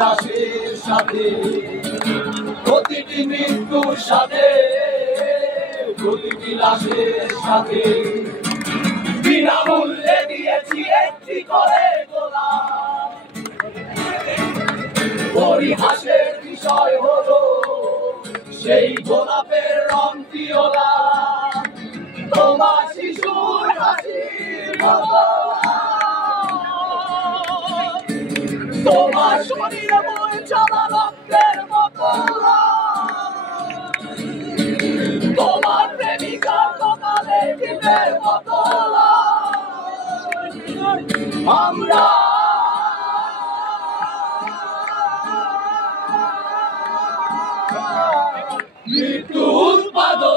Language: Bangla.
লাশের সাথে, প্রতিটি মৃত্যুর সাথে, প্রতিটি লাশের সাথে বিনামূল্যে দিয়েছি একটি করে গোলাপ। পরিহাসের বিষয় হলো সেই গোলাপের রংটি লাল, তোমার শিশুর হাসির মতো, তোমার শরীরে বয়ে চলা রক্তের মতো, তোমার প্রেমিকার কপালে টিপের মতো। আমরা মৃত্যু উৎপাদন